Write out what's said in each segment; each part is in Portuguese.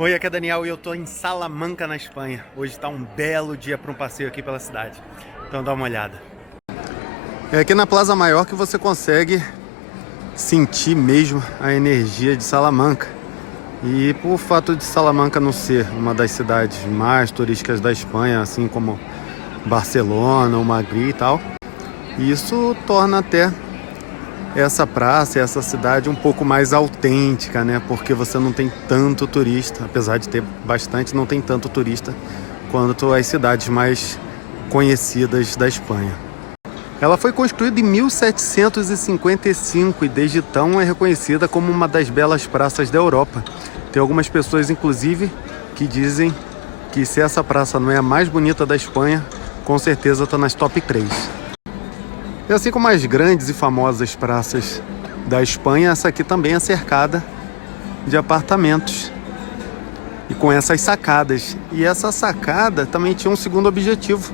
Oi, aqui é Daniel e eu tô em Salamanca, na Espanha. Hoje tá um belo dia para um passeio aqui pela cidade. Então dá uma olhada. É aqui na Plaza Maior que você consegue sentir mesmo a energia de Salamanca. E por fato de Salamanca não ser uma das cidades mais turísticas da Espanha, assim como Barcelona ou Madrid e tal, isso torna até essa praça e essa cidade um pouco mais autêntica, né? Porque você não tem tanto turista, apesar de ter bastante, não tem tanto turista quanto as cidades mais conhecidas da Espanha. Ela foi construída em 1755 e desde então é reconhecida como uma das belas praças da Europa. Tem algumas pessoas, inclusive, que dizem que se essa praça não é a mais bonita da Espanha, com certeza está nas top 3. E assim como as grandes e famosas praças da Espanha, essa aqui também é cercada de apartamentos e com essas sacadas. E essa sacada também tinha um segundo objetivo,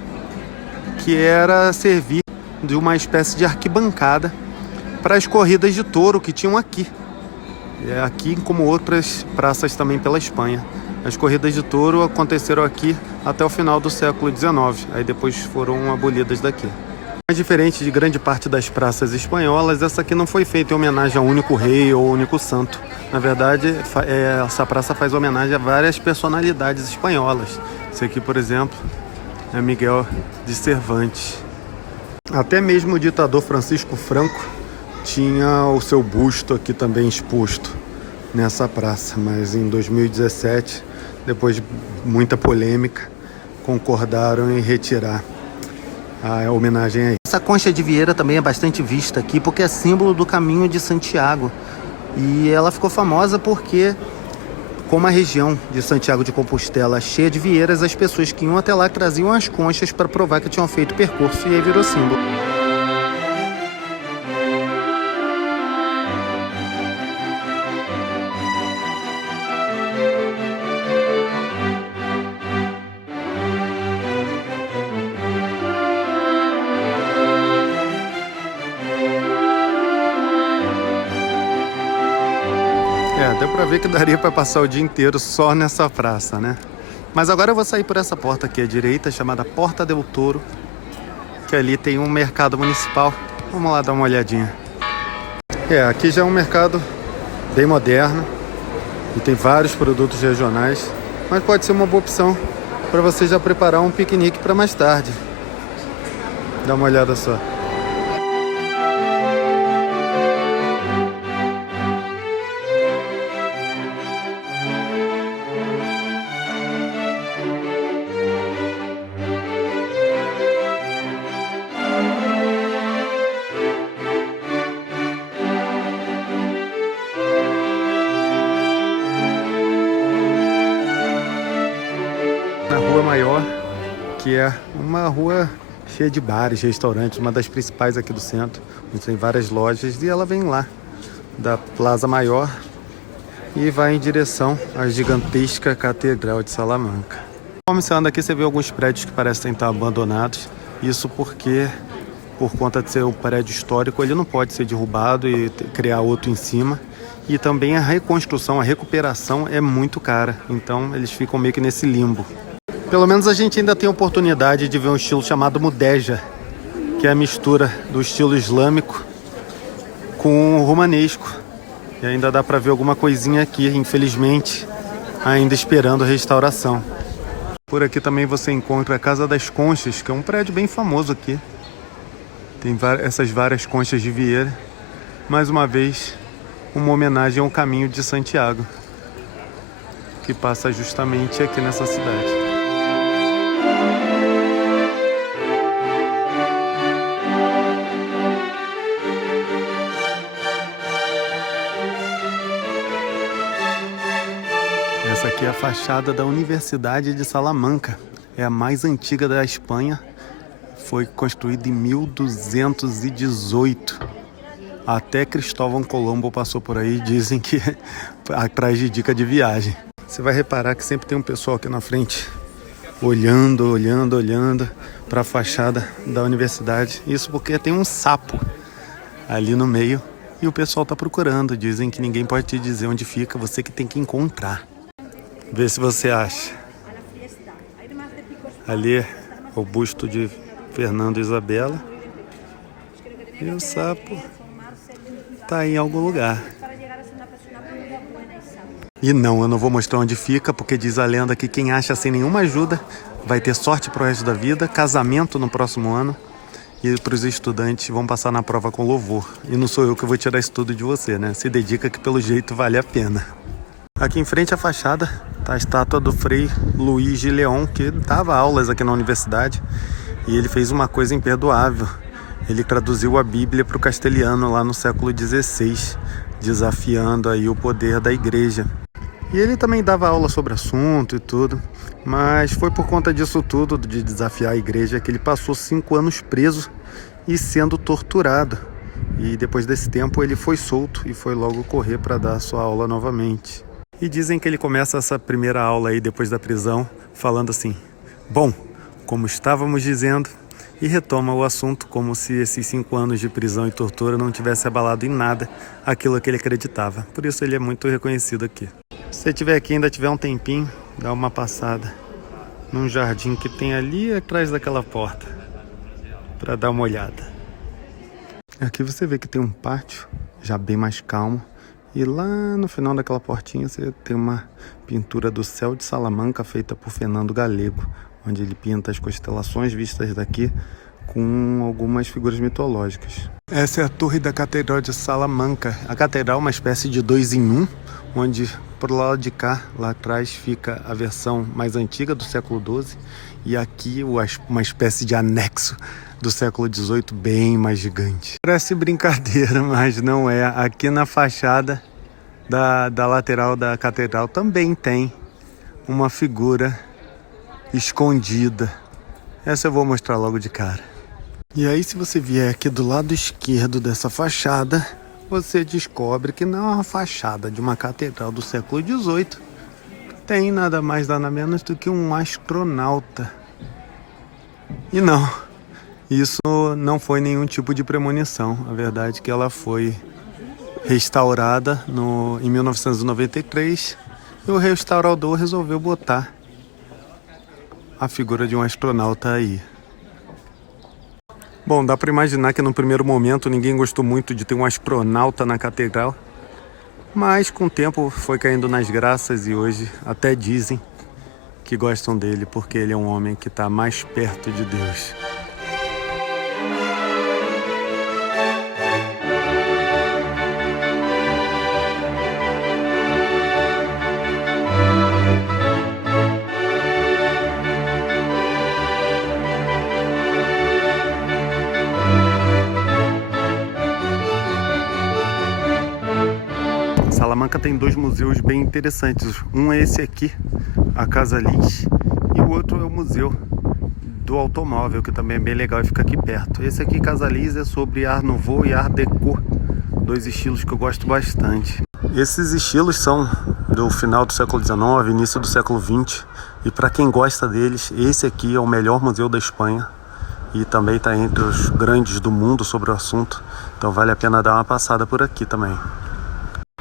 que era servir de uma espécie de arquibancada para as corridas de touro que tinham aqui. Aqui, como outras praças também pela Espanha. As corridas de touro aconteceram aqui até o final do século XIX, aí depois foram abolidas daqui. Mais diferente de grande parte das praças espanholas, essa aqui não foi feita em homenagem a um único rei ou único santo. Na verdade, essa praça faz homenagem a várias personalidades espanholas. Esse aqui, por exemplo, é Miguel de Cervantes. Até mesmo o ditador Francisco Franco tinha o seu busto aqui também exposto nessa praça. Mas em 2017, depois de muita polêmica, concordaram em retirar a homenagem aí. Essa concha de Vieira também é bastante vista aqui porque é símbolo do caminho de Santiago. E ela ficou famosa porque, como a região de Santiago de Compostela é cheia de vieiras, as pessoas que iam até lá traziam as conchas para provar que tinham feito o percurso e aí virou símbolo. Deu pra ver que daria pra passar o dia inteiro só nessa praça, né? Mas agora eu vou sair por essa porta aqui à direita, chamada Porta del Touro, que ali tem um mercado municipal. Vamos lá dar uma olhadinha. Aqui já é um mercado bem moderno e tem vários produtos regionais, mas pode ser uma boa opção para você já preparar um piquenique para mais tarde. Dá uma olhada só. Na Rua Maior, que é uma rua cheia de bares, restaurantes, uma das principais aqui do centro, onde tem várias lojas, e ela vem lá da Plaza Maior e vai em direção à gigantesca Catedral de Salamanca. Como você anda aqui, você vê alguns prédios que parecem estar abandonados, isso porque, por conta de ser um prédio histórico, ele não pode ser derrubado e criar outro em cima. E também a reconstrução, a recuperação é muito cara, então eles ficam meio que nesse limbo. Pelo menos a gente ainda tem a oportunidade de ver um estilo chamado Mudéjar, que é a mistura do estilo islâmico com o romanesco. E ainda dá para ver alguma coisinha aqui, infelizmente, ainda esperando a restauração. Por aqui também você encontra a Casa das Conchas, que é um prédio bem famoso aqui. Tem essas várias conchas de Vieira. Mais uma vez, uma homenagem ao caminho de Santiago, que passa justamente aqui nessa cidade. Essa aqui é a fachada da Universidade de Salamanca. É a mais antiga da Espanha. Foi construída em 1218. Até Cristóvão Colombo passou por aí. Dizem que atrás de dica de viagem. Você vai reparar que sempre tem um pessoal aqui na frente olhando para a fachada da universidade. Isso porque tem um sapo ali no meio e o pessoal está procurando. Dizem que ninguém pode te dizer onde fica, você que tem que encontrar. Vê se você acha. Ali é o busto de Fernando e Isabela. E o sapo tá em algum lugar. E não, eu não vou mostrar onde fica, porque diz a lenda que quem acha sem nenhuma ajuda vai ter sorte pro resto da vida, casamento no próximo ano, e para os estudantes vão passar na prova com louvor. E não sou eu que vou tirar isso tudo de você, né? Se dedica que pelo jeito vale a pena. Aqui em frente à fachada tá a estátua do Frei Luís de Leão, que dava aulas aqui na universidade, e ele fez uma coisa imperdoável. Ele traduziu a Bíblia para o castelhano lá no século XVI, desafiando aí o poder da igreja. E ele também dava aula sobre assunto e tudo, mas foi por conta disso tudo, de desafiar a igreja, que ele passou 5 anos preso e sendo torturado. E depois desse tempo ele foi solto e foi logo correr para dar sua aula novamente. E dizem que ele começa essa primeira aula aí depois da prisão falando assim: bom, como estávamos dizendo, e retoma o assunto como se esses 5 anos de prisão e tortura não tivesse abalado em nada aquilo que ele acreditava. Por isso ele é muito reconhecido aqui. Se você estiver aqui e ainda tiver um tempinho, dá uma passada num jardim que tem ali atrás daquela porta para dar uma olhada. Aqui você vê que tem um pátio já bem mais calmo, e lá no final daquela portinha você tem uma pintura do céu de Salamanca feita por Fernando Galego, onde ele pinta as constelações vistas daqui com algumas figuras mitológicas. Essa é a torre da Catedral de Salamanca. A catedral é uma espécie de 2 em 1, onde por lado de cá, lá atrás, fica a versão mais antiga do século XII, e aqui uma espécie de anexo do século XVIII, bem mais gigante. Parece brincadeira, mas não é. Aqui na fachada da lateral da catedral também tem uma figura escondida. Essa eu vou mostrar logo de cara. E aí, se você vier aqui do lado esquerdo dessa fachada, você descobre que não é uma fachada de uma catedral do século XVIII. Tem nada mais, nada menos do que um astronauta. E não, isso não foi nenhum tipo de premonição. A verdade é que ela foi restaurada em 1993, e o restaurador resolveu botar a figura de um astronauta aí. Bom, dá para imaginar que no primeiro momento ninguém gostou muito de ter um astronauta na catedral, mas com o tempo foi caindo nas graças, e hoje até dizem que gostam dele porque ele é um homem que está mais perto de Deus. Salamanca tem 2 museus bem interessantes. Um é esse aqui, a Casa Lis, e o outro é o Museu do Automóvel, que também é bem legal e fica aqui perto. Esse aqui, Casa Lis, é sobre Art Nouveau e Art Deco, 2 estilos que eu gosto bastante. Esses estilos são do final do século XIX, início do século XX, e para quem gosta deles, esse aqui é o melhor museu da Espanha e também está entre os grandes do mundo sobre o assunto, então vale a pena dar uma passada por aqui também.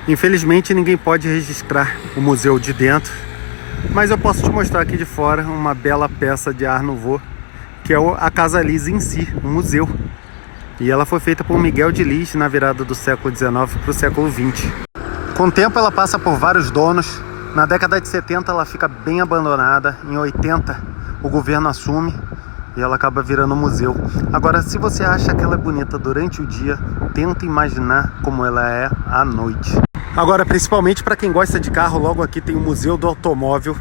Infelizmente ninguém pode registrar o museu de dentro, mas eu posso te mostrar aqui de fora uma bela peça de Art Nouveau, que é a Casa Lis em si, um museu. E ela foi feita por Miguel de Lis na virada do século XIX para o século XX. Com o tempo ela passa por vários donos. Na década de 70 ela fica bem abandonada. Em 80 o governo assume e ela acaba virando um museu. Agora, se você acha que ela é bonita durante o dia, tenta imaginar como ela é à noite. Agora, principalmente para quem gosta de carro, logo aqui tem o Museu do Automóvel,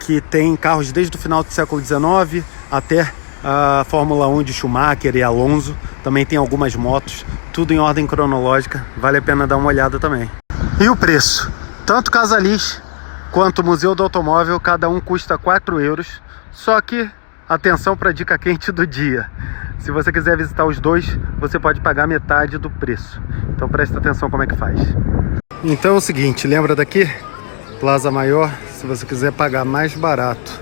que tem carros desde o final do século XIX até a Fórmula 1 de Schumacher e Alonso. Também tem algumas motos, tudo em ordem cronológica, vale a pena dar uma olhada também. E o preço? Tanto Casa Lis quanto o Museu do Automóvel, cada um custa 4 euros, só que atenção para a dica quente do dia. Se você quiser visitar os dois, você pode pagar metade do preço. Então presta atenção como é que faz. Então é o seguinte, lembra daqui? Plaza Maior, se você quiser pagar mais barato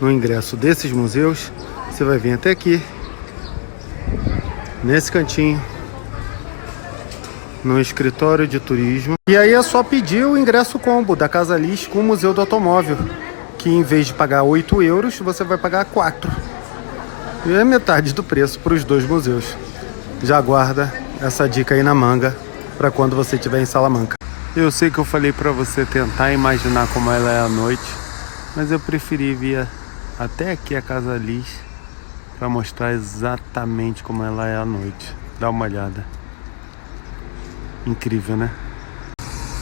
no ingresso desses museus, você vai vir até aqui, nesse cantinho, no escritório de turismo. E aí é só pedir o ingresso combo da Casa Lis com o Museu do Automóvel, que em vez de pagar 8 euros, você vai pagar 4. E é metade do preço para os dois museus. Já guarda essa dica aí na manga para quando você estiver em Salamanca. Eu sei que eu falei para você tentar imaginar como ela é à noite, mas eu preferi vir até aqui a Casa Lis para mostrar exatamente como ela é à noite. Dá uma olhada. Incrível, né?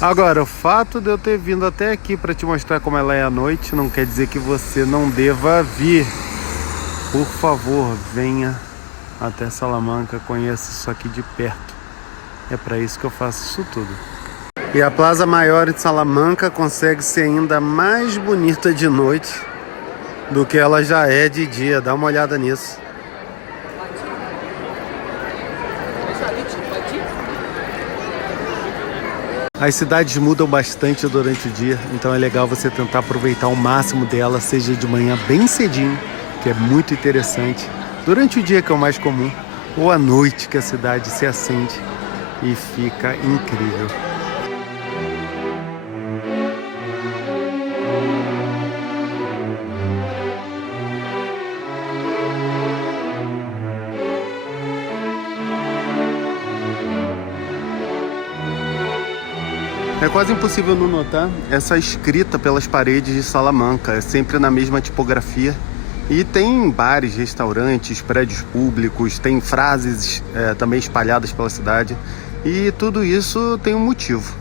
Agora, o fato de eu ter vindo até aqui para te mostrar como ela é à noite não quer dizer que você não deva vir. Por favor, venha até Salamanca, conheça isso aqui de perto. É para isso que eu faço isso tudo. E a Plaza Maior de Salamanca consegue ser ainda mais bonita de noite do que ela já é de dia. Dá uma olhada nisso. As cidades mudam bastante durante o dia, então é legal você tentar aproveitar o máximo dela, seja de manhã bem cedinho, que é muito interessante, durante o dia, que é o mais comum, ou à noite, que a cidade se acende e fica incrível. É quase impossível não notar essa escrita pelas paredes de Salamanca, é sempre na mesma tipografia. E tem bares, restaurantes, prédios públicos, tem frases também espalhadas pela cidade. E tudo isso tem um motivo.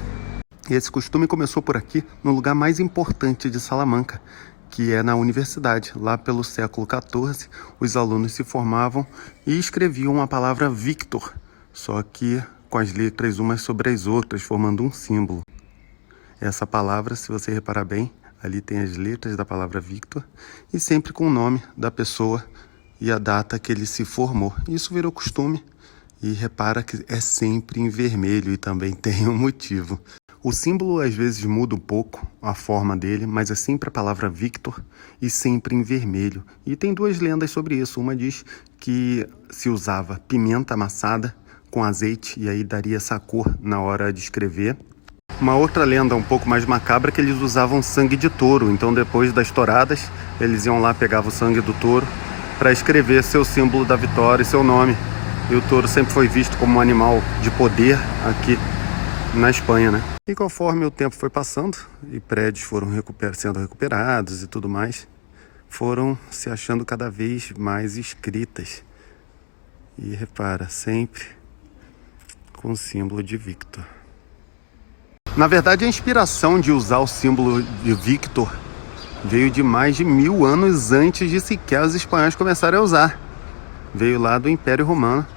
E esse costume começou por aqui, no lugar mais importante de Salamanca, que é na universidade. Lá pelo século XIV, os alunos se formavam e escreviam a palavra Victor, só que com as letras umas sobre as outras, formando um símbolo. Essa palavra, se você reparar bem, ali tem as letras da palavra Victor e sempre com o nome da pessoa e a data que ele se formou. Isso virou costume e repara que é sempre em vermelho e também tem um motivo. O símbolo às vezes muda um pouco a forma dele, mas é sempre a palavra Victor e sempre em vermelho. E tem duas lendas sobre isso. Uma diz que se usava pimenta amassada com azeite e aí daria essa cor na hora de escrever. Uma outra lenda um pouco mais macabra é que eles usavam sangue de touro. Então depois das touradas, eles iam lá, pegavam o sangue do touro para escrever seu símbolo da vitória e seu nome. E o touro sempre foi visto como um animal de poder aqui na Espanha, né? E conforme o tempo foi passando e prédios foram sendo recuperados e tudo mais, foram se achando cada vez mais escritas. E repara, sempre com o símbolo de Victor. Na verdade, a inspiração de usar o símbolo de Victor veio de mais de 1000 anos antes de sequer os espanhóis começarem a usar. Veio lá do Império Romano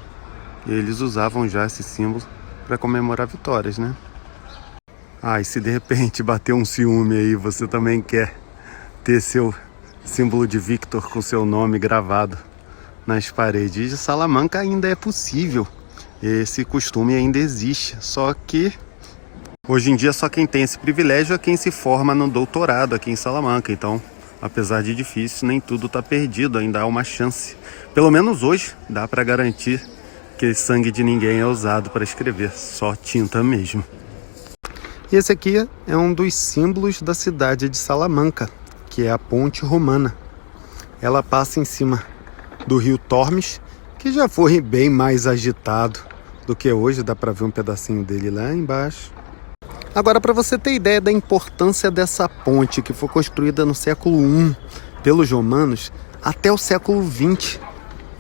e eles usavam já esse símbolo para comemorar vitórias, né? Ah, e se de repente bater um ciúme aí, você também quer ter seu símbolo de Victor com seu nome gravado nas paredes de Salamanca, ainda é possível. Esse costume ainda existe, só que hoje em dia só quem tem esse privilégio é quem se forma no doutorado aqui em Salamanca. Então, apesar de difícil, nem tudo está perdido, ainda há uma chance. Pelo menos hoje dá para garantir que sangue de ninguém é usado para escrever, só tinta mesmo. E esse aqui é um dos símbolos da cidade de Salamanca, que é a Ponte Romana. Ela passa em cima do rio Tormes, que já foi bem mais agitado do que hoje, dá para ver um pedacinho dele lá embaixo. Agora, para você ter ideia da importância dessa ponte, que foi construída no século I pelos romanos, até o século XX,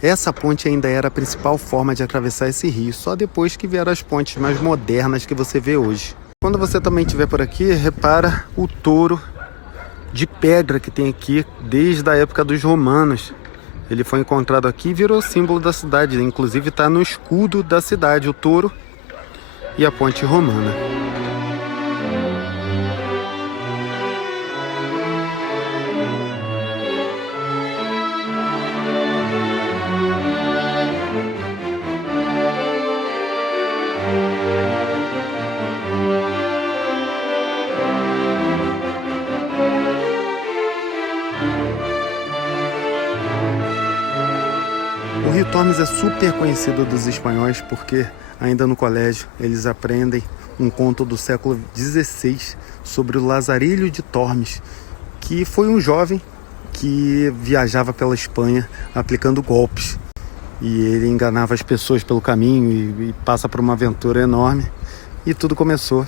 essa ponte ainda era a principal forma de atravessar esse rio, só depois que vieram as pontes mais modernas que você vê hoje. Quando você também estiver por aqui, repara o touro de pedra que tem aqui desde a época dos romanos. Ele foi encontrado aqui e virou símbolo da cidade, inclusive está no escudo da cidade, o touro e a ponte romana. O Rio Tormes é super conhecido dos espanhóis porque ainda no colégio eles aprendem um conto do século XVI sobre o Lazarilho de Tormes, que foi um jovem que viajava pela Espanha aplicando golpes. E ele enganava as pessoas pelo caminho e passa por uma aventura enorme. E tudo começou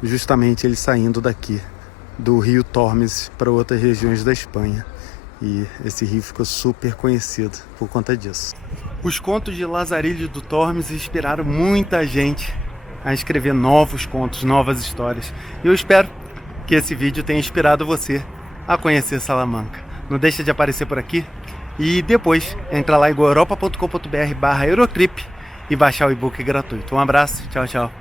justamente ele saindo daqui, do Rio Tormes, para outras regiões da Espanha. E esse rio ficou super conhecido por conta disso. Os contos de Lazarilho do Tormes inspiraram muita gente a escrever novos contos, novas histórias. E eu espero que esse vídeo tenha inspirado você a conhecer Salamanca. Não deixa de aparecer por aqui e depois entra lá em goeuropa.com.br/Eurotrip e baixar o e-book gratuito. Um abraço, tchau, tchau.